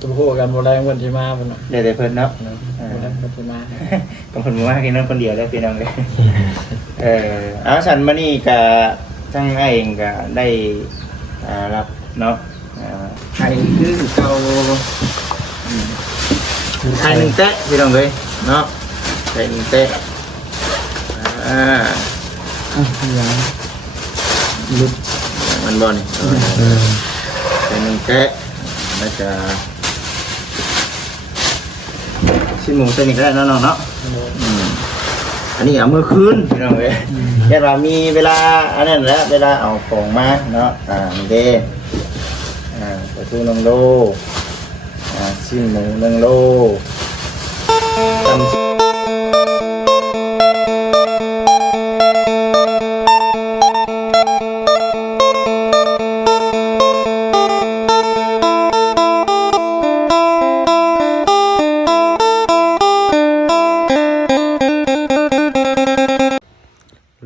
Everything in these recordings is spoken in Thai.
ตัวพวกกันโบราณวันที่มาเป็น เดี๋ยวเพิ่นเนาะ โบราณวันที่มา ก็คนมากินนั่นคนเดียวได้พี่น้องเลยเอาฉันมานี่กับทั้งไอ้เองก็ได้รับเนาะไข่คือเก่าไข่หนึ่งเตะพี่น้องเลยเนาะไข่หนึ่งเตะอย่างลุดมันบอลไข่หนึ่งเตะแล้วจะชิ้นหมูเส้นนี้ก็ได้เนาะเนาะอันนี้เอามือคืนพี่น้องเลยแค่เรามีเวลาอันนั้นแหละเวลาเอาของมาเนาะนี่เด้ปลาทู1 โลชิ้นหมู1 โลตำ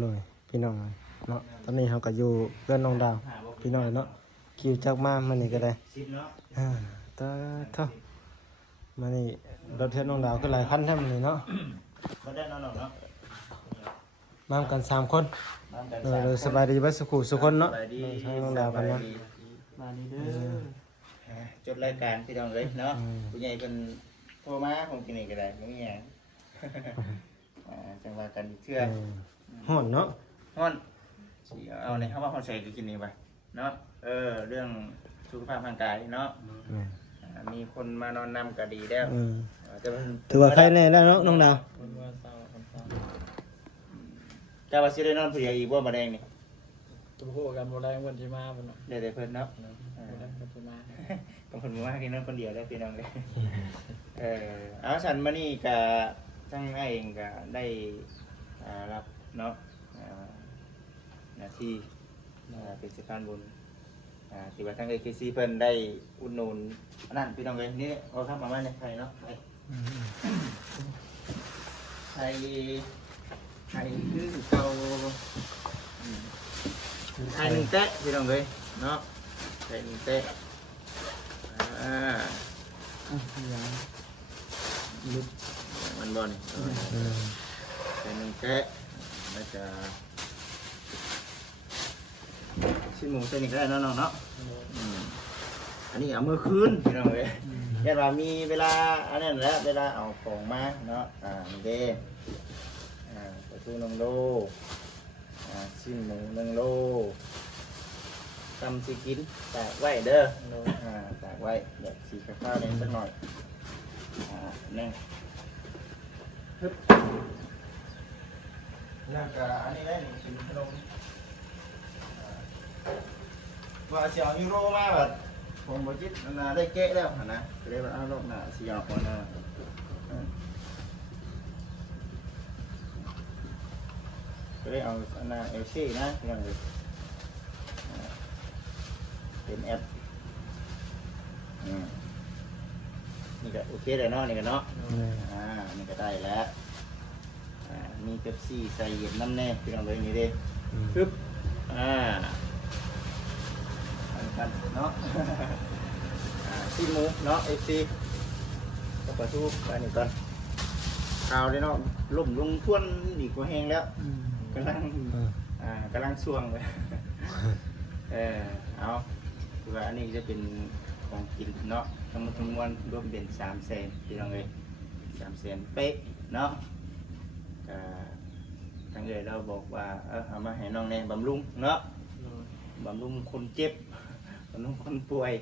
เลยพี่น้องเนาะตอนนี้เราก็อยู่เพื่อนน้องดาวพี่น้องเนาะคิวจักมามันนี่ก็ได้ตาเท่ามันนี่รถเพื่อนน้องดาวก็หลายคันแท้มันนี่เนาะมากัน3 คนเลยสบายดีบัดสุขุสุคนเนาะทางน้องดาวกันเนาะมานี่เด้อจดรายการพี่น้องเลยเนาะผู้ใหญ่เป็นโทรมาของที่นี่ก็ได้ไม่มีอย่างจังหวะกันเชื่อฮ้อนเนาะฮ้อนเอาในเข้ามาคอนเสิร์ตกินนี่ไปเนาะเรื่องสุขภาพร่างกายเนาะมีคนมานอนนำก็ดีแล้วถือว่าใครแน่แล้วเนาะน้องดาวเจ้าว่าสิได้นอนผู้ใหญ่อีกบ่มาแดงนี่ตัวพวกกันโบราณวันที่มาเป็นเดี๋ยวเพิ่นเนาะโบราณวันที่มาก็คนมากินนั่นคนเดียวได้พี่น้องเลยเอาฉันมานี่กับทั้งไอ้เองก็ได้รับเนาะหน้าที่เป็นสะพานบุญที่ว่าทั้งKCเพิ่นได้อุดหนุนนั่นพี่น้องเลยนี่เอาครับมาในไทยเนาะไทยคือเก่าไทย1 เตะพี่น้องเลยเนาะไทย1 เตะอย่างลุดมันบอลนี่ไทย1 เตะแล้วจะชิ้นหมูเส้นนี้ก็ได้เนาะเนาะอันนี้เอามือคืนพี่น้องเลยแค่เรามีเวลาอันนั้นแหละเวลาเอาของมาเนาะนี่เด้ปลาทู1 โลชิ้นหมู1 โลตำสิกินตากไว้เด้อตากไว้เดี๋ยวสีข้าวๆเล่นสักหน่อยนี่แล้วก็อันนี้ได้กินขนมว่าเสียวยูโรมาแบบผมบอจิตได้เก๊ะแล้วนะก็ได้ว่าเอาลงหน้าเสียวคนก็ได้เอาอันน่ะเอลซี่นะที่เราเป็นแอปนี่ก็โอเคเลยเนาะนี่ก็เนาะนี่ก็ได้แล้วมีเป๊ปซี่ใส่เย็นน้ำแน่พี่น้องเลยนี่เด้ปึ๊บกันเนาะซีหมูเนาะFCก็ปลาทูไปนี่ก่อนข่าวเลยเนาะล่มลงท่วนอีกกว่าแห้งแล้วกำลังช่วงเลยเอาคือว่าอันนี้จะเป็นของกินเนาะทั้งหมดทั้งมวลรวมเป็น300,000พี่น้องเลย300,000เป๊ะเนาะทางเอ๋ยเราบอกว่าเอามาให้น้องแน่บำรุงเนาะบำรุงคนเจ็บบำรุงคนป่วย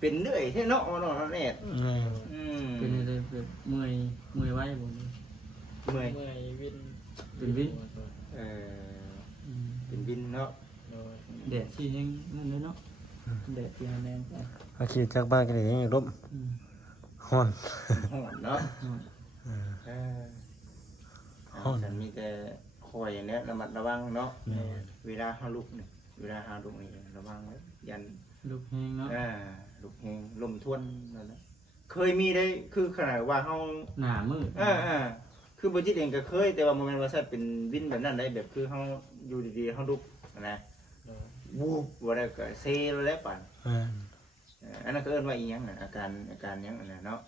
เป็นเนื่อยแท้เนาะเนาะเนี่ยเป็นอะไรแบบเมื่อยไว้ผมเมื่อยวินเป็นวินเป็นวินเนาะแดดที่ยังนั่นเลยเนาะแดดที่แรงไปอาชีพจากบ้านกันอย่างร่มฮ้อนเนาะฉันมีแต่คอยอย่างนี้ระมัดระวังเนาะเวลาหาลูกนี่เวลาหาลูกนี่ระวังไว้ยันลูกแห้งเนาะลูกแห้งลมท่วนนั่นแหละเคยมีได้คือขนาดว่าเขาหนามืดคือบริจิตเองก็เคยแต่ว่าโมเมนต์ว่าเป็นวินแบบนั้นได้แบบคือเขาอยู่ดีๆเขาลุกนะวูบว่าได้ก็เซ่แล้วป่าน อันนั้นก็เอิ้นว่าอีหยังน่ะอาการหยังอันนั้นเนาะ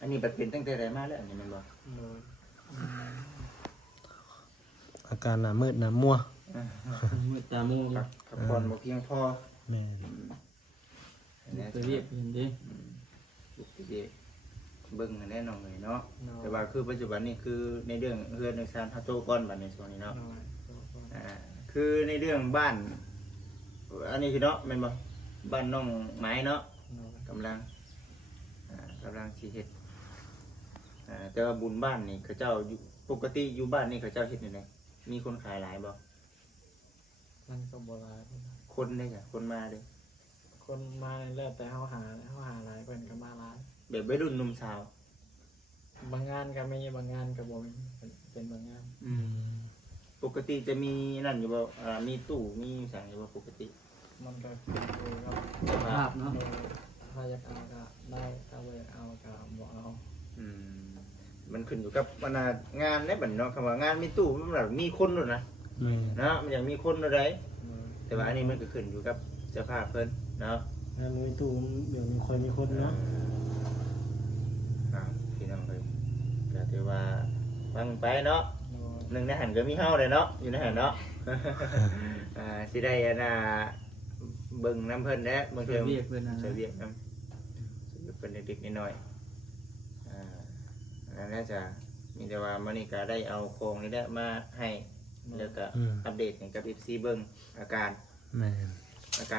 อันนี้เป็นตั้งแต่ใดมาแล้วอันนี้แม่นบ่ โดย อาการหน้ามืดหน้ามัว มืดตามูก พักผ่อนบ่เพียงพอ แม่น อันนี้ ไปเรียกเห็นดิ ลูกที่เบิ่งแน่นอนเลยเนาะแต่ว่าคือปัจจุบันนี้คือในเรื่องเฮือนในชานเฮาโตก่อนบัดในช่วงนี้เนาะคือในเรื่องบ้านอันนี้คือเนาะแม่นบ่บ้านน้องไม้เนาะกำลังสิเฮ็ดแต่ว่าบุญบ้านนี่เขาเจ้าอยู่ปกติอยู่บ้านนี่เขาเจ้าเฮ็ดจังไดมีคนขายหลายบ่ มันก็บ่หลาย คนได้จ้ะคนมาเด้ คนมาแล้วแต่เฮาหาหลายเพิ่นก็มาหลาย แบบวัยรุ่นหนุ่มสาว บางงานก็มีบางงานก็บ่มีเป็นบางงาน ปกติจะมีนั่นอยู่บ่มีตู้มีสั่งอยู่บ่ปกติ มันก็คือกับ สภาพเนาะ ถ้าอยากเอาก็ได้ถ้าบ่อยากเอาก็บ่เอา มันขึ้นอยู่กับมันงานได้บัดเนาะคำว่างานมีตู้มันแบบมีคนด้วยนะ แม่น เนาะมันอยากมีคนอะไรแต่ว่าอันนี้มันก็ขึ้นอยู่กับเจ้าภาพเพิ่นเนาะ งานมีตู้เดี๋ยวมีคนเนาะ พี่น้องเลยก็ถือว่าฟังไปเนาะ โดย หนึ่งในหันก็มีเฮาเลยเนาะอยู่ในหันเนาะ สิได้อันน่ะเบิ่งน้ำเพิ่นแหละเบิ่ง ไป เพิ่น เรียกเพิ่นนะ ใช้เวียกน้ำเป็นเด็กๆน้อยๆนั่นแหละจะมีแต่ว่ามื้อนี้ก็ได้เอาโครงนี้แหละมาให้แล้วก็อัปเดตให้กับ FC เบิ่งอาการ แม่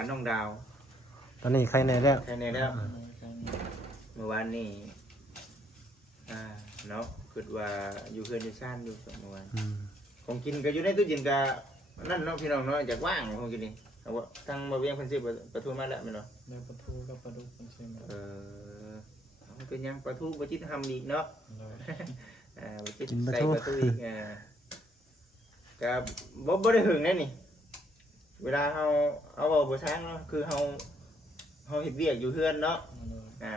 น น้องดาว ตอนนี้ใครแน่แล้ว แค่นี้แล้วเมื่อวานนี้เนาะคิดว่าอยู่เพื่อนอยู่ซ่านอยู่สองเมื่อวานของกินก็อยู่ในตู้เย็นก็นั่นเนาะพี่น้องเนาะอยากว่างของกินนี่เอาว่าทางมาเวียงเพิ่นสิประตูมาแล้วแม่นเนาะ ในปลาทูกับปลาดุกมันชิม เอาเป็นหยังประตูบ่จิตทำอีกเนาะ เลย บ่จิตใส่ประตูอีกก็บ่ได้หึงแน่นี่เวลาเฮาเอาเว้าบ่ช้างเนาะคือเฮาเฮ็ดเวียกอยู่เฮือนเนาะ เลย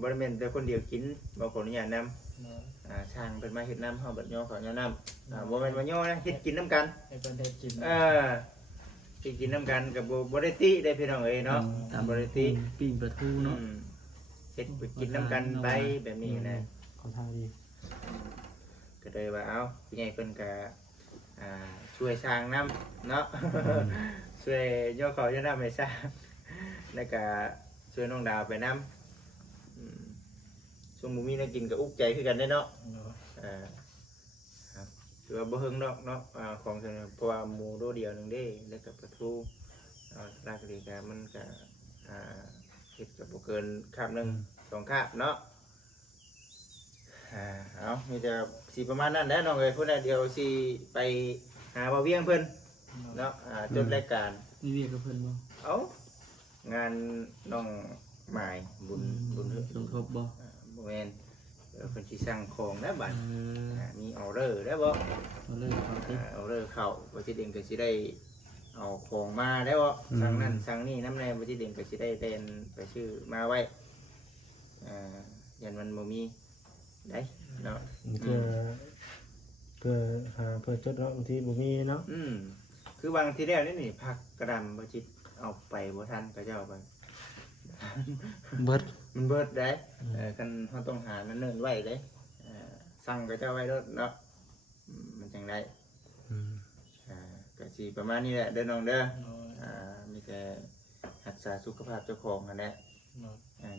บ่ได้แม่นแต่คนเดียวกินบ่ขออนุญาตนำ เลย ช่างเป็นมาเฮ็ดน้ำเฮาบัดย่อเขาย่อน้ำบ่แม่นว่าย่อนะเฮ็ดกินน้ำกัน ให้เพิ่นได้กิน เฮ็ดกินน้ำกันกับบ่ได้ติได้พี่น้องเอ้ยเนาะบ่ได้ติ ปิ้งปลาทูเนาะ เฮ็ดไปกินน้ำกันไปแบบนี้นะ ขอทางดี ก็เลยว่าเอ้าพี่ใหญ่เพิ่นก็ช่วยสร้างน้ำเนาะ ช่วยย่อเขาย่อน้ำให้สร้างแล้วก็ช่วยน้องดาวไปน้ำช่วงบ่มีแนวกินก็อุกใจคือกันได้เนาะ ถือว่าบ่เฮิงดอกเนาะของเพิ่นเพราะว่าหมูโดเดียวหนึงเด้แล้วก็ปลาทูรากดีก็มันก็เฮ็ดก็บ่เกินคาบหนึง2คาบเนาะเอามีแต่สิประมาณนั้นแหละน้องเอ้ยพุ่นน่ะเดี๋ยวสิไปหาบ่าวเวียงเพิ่นเนาะจดรายการ นี่เรียกกับเพิ่นบ่ เอางานน้องหมายบุญสมทบบ่ บ่แม่นเพิ่นสิสั่งของแล้วบัดมีออเดอร์ได้บ่ เอาเลยเอาติ เอาเลิกเข้าบ่จิตเองก็สิได้เอาของมาได้บ่สั่งนั่นสั่งนี่น้ำแน่บ่จิตเองก็สิได้เต้นไปชื่อมาไว้ยันมันบ่มีได้เนาะ เพื่อหาเพื่อจดเนาะบางทีบ่มีเนาะ คือบางทีแล้วนี่ผักกระดำบ่จิตเอาไปบ่ทันก็จะเอาไป เบิด มันเบิดได้กันเฮาต้องหานั่นเนิ่นไว้เด้สั่งก็จะไว้รถเนาะมันจังได๋ก็สิประมาณนี้แหละเด้อน้องเด้อมีแต่รักษาสุขภาพเจ้าของนั่นแหละ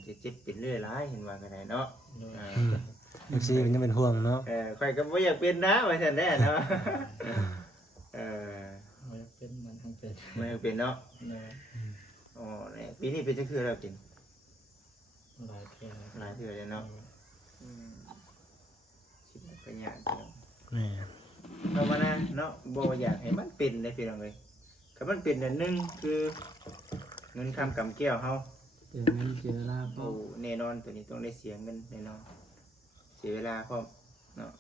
จะเจ็บเป็นเรื่อยร้ายเห็นว่ากันได้เนาะFC มันจะเป็นห่วงเนาะ ข่อยก็บ่อยากเป็นนะว่าซั่นแน่เนาะเอาเป็นมันทั้งเป็น ไม่อยากเป็นเนาะ เนาะ อ๋อเนี่ยปีนี้เป็นจังคือเรากิน หลายเพียง หลายเทื่อเลยเนาะคิดว่าก็ยากเนาะ แม่ เพราะว่านะเนาะบ่อยากให้มันเป็นได้พี่น้องเอ้ยถ้ามันเป็นอันนึงคือเงินคำกำแก้วเฮา เดี๋ยวนี้เจอลา โอ้แน่นอนตัวนี้ต้องได้เสียเงินแน่นอนเสียเวลาพร้อมเนาะ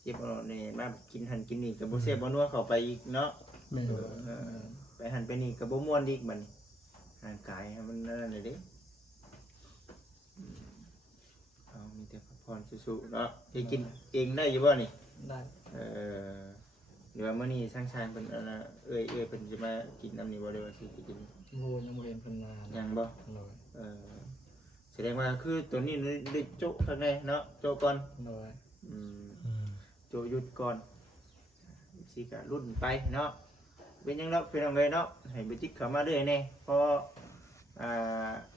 เจ็บเอานี่มากินหันกินนี่ก็บ่แซ่บบ่นัวเข้าไปอีกเนาะ แม่ ไปหันไปนี่ก็บ่ม่วนอีกบัดนี้ร่างกายมันนั่นน่ะเด้เอามีแต่พักผ่อนสู้ๆเนาะสิกินเองได้อยู่บ่นี่ ได้ หรือว่ามื้อนี้ช่างๆเพิ่นเอ้ยเพิ่นสิมากินน้ำนี่บ่ได้ว่าสิไปกิน โอ้ยังบ่เห็นเพิ่นมา ยังบ่ โดย เออแสดงว่าคือตัวนี้ได้โจะข้างในเนาะโจะก่อน โดย อืมโจะหยุดก่อนสิกะรุ่นไปเนาะเป็นยังเนาะเป็นยังไงเนาะให้ไปจิกเข้ามาเรื่อยแน่เพราะ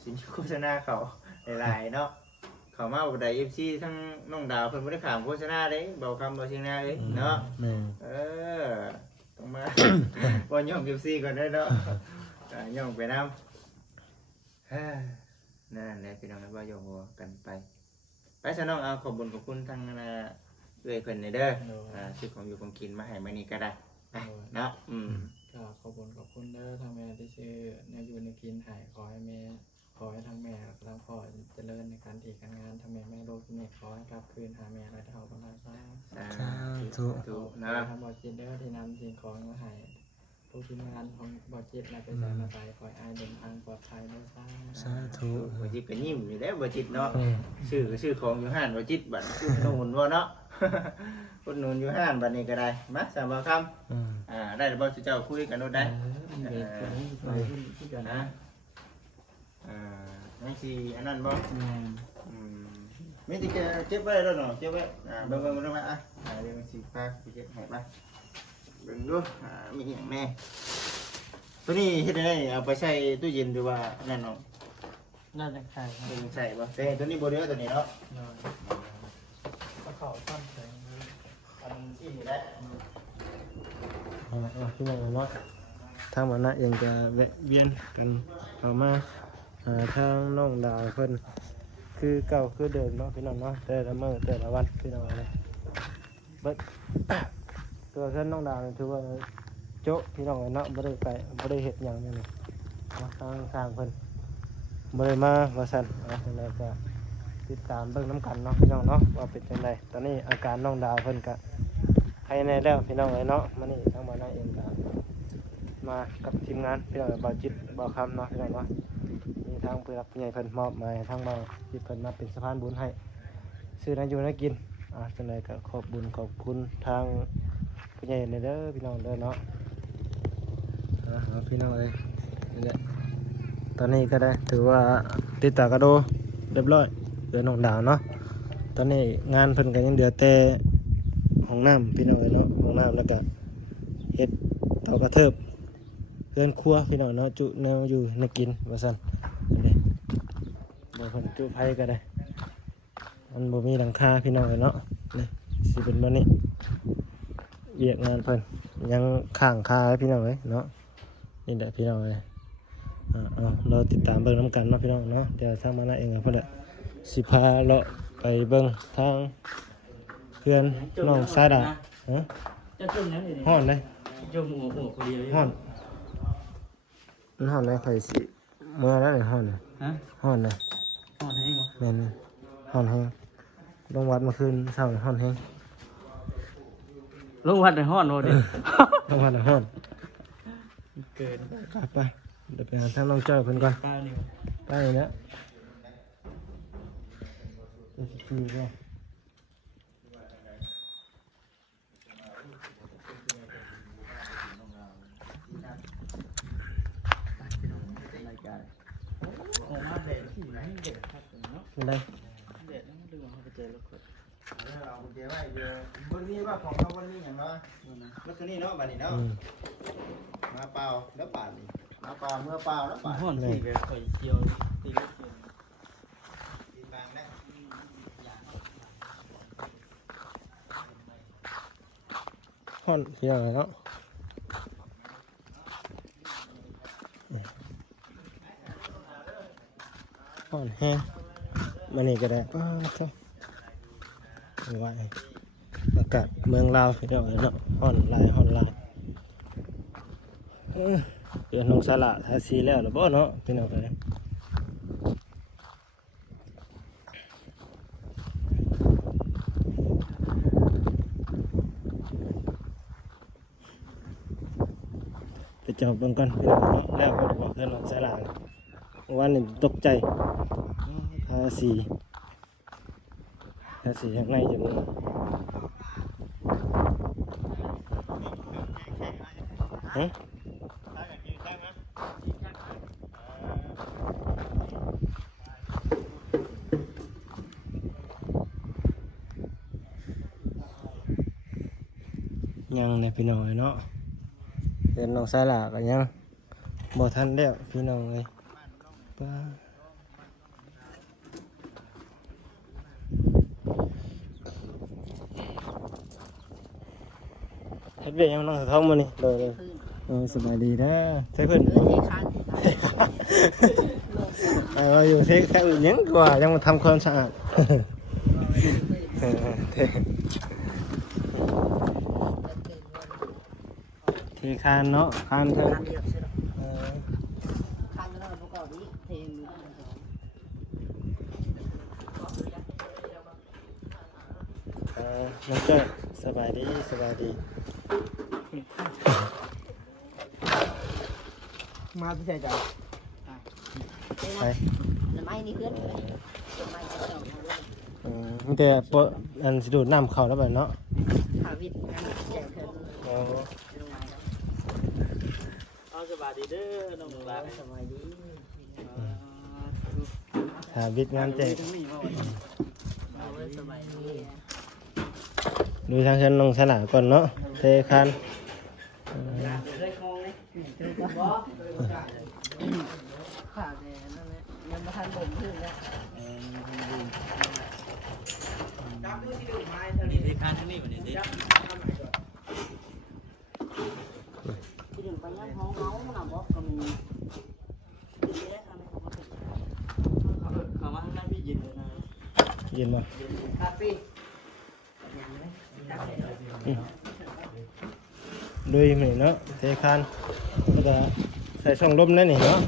สินโฆษณาเขาหลายๆเนาะเขามาบ่ได้ FC ทั้งน้องดาวเพิ่นบ่ได้ขามโฆษณาเด้เบาคำเบาเชียงนาเด้เนาะ แม่ เออต้องมา บ่ย่อง FC ก่อนเด้อเนาะย่องไปนำนั่นแหละพี่น้องว่าย่องกันไปไปซะน้องเอาขอบคุณทางเอื้อยเพิ่นเด้อซื้อของอยู่ของกินมาให้มื้อนี้ก็ได้เนาะก็ขอบคุณเด้อทางแม่ที่ชื่อแนวอยู่ในกินหายขอให้ทางแม่ทางพ่อเจริญในการที่การงานทางแม่โลกนี้ขอให้กลับคืนหาแม่และเท่ากันได้ซะ ถูกนะ ทางบ่จิตเด้อที่นำสิ่งของมาให้ทุกทีมงานของบ่จิตและไปใส่มาใส่ขอให้อายเดินทางปลอดภัยเด้อซ่า สาธุ บ่จิตก็ยิ้มอยู่แล้วบ่จิตเนาะซื้อของอยู่ห้านบ่จิตบัดซื้อขนมบ่เนาะ คนหนุนอยู่ห้านบัดนี้ก็ได้มาสามบ่คำได้บ่สิเจ้าคุยกันโดดได้ที่กัน นะนั่นสิอันนั้นบ่มีที่เก็บไว้แล้วเนาะเก็บไว้เบิ่งๆมาอ่ะเดี๋ยวมันสิพาไปเก็บให้ไปเบิ่งดูมีหยังแน่ตัวนี้เฮ็ดได้เอาไปใส่ตู้เย็นหรือว่านั่นเนาะ น่าจะใช่ครับ ใส่บ่แต่ตัวนี้บ่เด้อตัวนี้เนาะ เขาต้นแสง อันที่นี่ได้ พี่น้องเนาะทางวันน่ะเองจะแวะเวียนกันเข้ามาทางน้องดาวเพิ่นคือเก่าคือเดิมเนาะพี่น้องเนาะแต่ละมื้อแต่ละวันพี่น้องเลยเบิด ตัวเพิ่นน้องดาวนี่ถือว่าโจ๊ะพี่น้องเนาะบ่ได้ไปบ่ได้เฮ็ดหยังนี่ทางสร้างเพิ่นบ่ได้มาว่าซั่นจังได๋ก็ติดตามเบิ่งนํกันเนาะพี่น้องเนาะว่าเป็นจังได๋ตอนนี้อาการน้องดาวเพิ่นก็ใครแน่แล้วพี่น้องเอ้ยเนาะมื้อนี้ทางบ้านนายเองก็มากับทีมงานพี่น้องบ่าวจิตบ่าวคำเนาะพี่น้องเนาะมีทางผู้รักผู้ใหญ่เพิ่นมอบหมายทางบ่าวจิตเพิ่นมาเป็นสะพานบุญให้ซื้อน้ำอยู่น้ำกินจังได๋ก็ขอบคุณทางผู้ใหญ่เด้อพี่น้องเด้อเนาะพี่น้องเอ้ยนี่แหละตอนนี้ก็ได้ถือว่าติดตากระโดเรียบร้อยเหลือน้องดาวเนาะตอนนี้งานเพิ่นก็ยังเหลือแต่ห้องน้ำพี่น้องเอ้ยเนาะห้องน้ำแล้วก็เฮ็ดเตากระเทิบเรือนครัวพี่น้องเนาะจุแนวอยู่ในกินว่าซั่นนี่บ่เพิ่นจุไผก็ได้มันบ่มีหลังคาพี่น้องเอ้ยเนาะนี่สิเป็นแบบนี้เวียกงานเพิ่นยังข้างคาพี่น้องเอ้ยเนาะนี่แหละพี่น้องเอ้ยเราติดตามเบิ่งน้ำกันเนาะพี่น้องเนาะเดี๋ยวทางมานะเองเพิ่นละสิพาเลาะไปเบิ่งทางเพื่อนน้องสายดาฮะ จะจุ่มนั้นเลย ฮ้อนเลย จุ่มหัวคนเดียว ฮ้อนมันฮ้อนเลยข่อยสิเมื่อแล้วนี่ฮ้อนเลย ฮะ ฮ้อนเลย ห่อนแห้งวะ แม่นฮ้อนแฮงลงวัดเมื่อคืนเช้านี่ฮ้อนแฮง ลงวัดในห่อนโน่ดิ ลงวัดน่ะฮ้อน เกิน ไปเดี๋ยวไปหาทางน้องจ้อยเพิ่นก่อน ป้านี่ ไปแล้วคือก็เป็นไร เด็ดต้องดึงเขาไปเจอรถ เอากุญแจไว้เดี๋ยวบนนี้ว่าของเราบนนี้หยังเนาะรถคันนี้เนาะบัดนี้เนาะมาเปล่าแล้วบาดนี่มาเปล่าเมื่อเปล่าแล้วบาด ห่อนสีแบบข่อยเจียวตีเจียว กินบางนะ ฮ้อนเสียงเนาะฮ้อนแห้งมันนี่ก็ได้ป้าจ้ะไหวอากาศเมืองลาวพี่น้องเนาะฮ้อนหลายเดี๋ยวน้องสาระทาสีแล้วหรือบ่เนาะพี่น้องเอ้ยไปเจาะเบิ่งก่อนพี่น้องเนาะแล้วก็บอกเพื่อนน้องสาระวันนี้ตกใจทาสีข้างในจะมีฮะ ยังในพี่น้องเนาะเห็นน้องสายหลาก็ยังบ่ทันแล้วพี่น้องเลยป้าเฮ็ดเวียกยังน้องสะท้องมื้อนี้เลยสบายดีเด้อใช่เพิ่นอยู่เทคแค่อื่นยังกว่ายังมาทำความสะอาดทีคานเนาะคานเถอะน้องเจ้สบายดีสบายดีมาที่ไหนจ้ะไปไม่นี่เพื่อนมันจะปะอันสิดูดน้ำเข้าแล้วแบบเนาะขาวิทย์แจกเพื่อนเอาสบายดีเด้อน้องหลาน สบายดี หาวิทย์งานแจก สบายดี ดูทางเชิญน้องสนามก่อนเนาะเทคานขาเนี่ยนั่นแหละมันมาทันบ่มขึ้นแล้ว นี่ที่คานที่นี่วันนี้ดิ ที่ถึงไปยังห้องเมาส์มันบอกก็มีที่ได้ทำให้เขาเป็น เข้ามาข้างในพี่เย็นเลยนะ เย็นบ่ คาเฟ่ ดูเหมือนเนาะเทคานก็จะใส่ช่องลมนั่นนี่เนาะ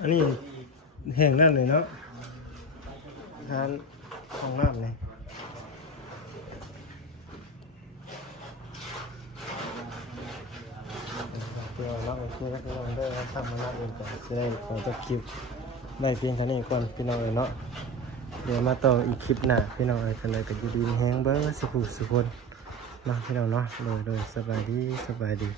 อันนี้แห้งนั่นเลยเนาะทานของน้ำเลยเดี๋ยวเราโอเคแล้วก็ลองได้ทำมาหน้าเองก่อนจะได้ขอจบคลิปได้เพียงเท่านี้ก่อนพี่น้องเนาะเดี๋ยวมาต่ออีกคลิปหน้าพี่น้องกันเลยกับยูดีแห้งเบอร์สุขุสุคนเนาะพี่น้องเนาะโดยสบายดี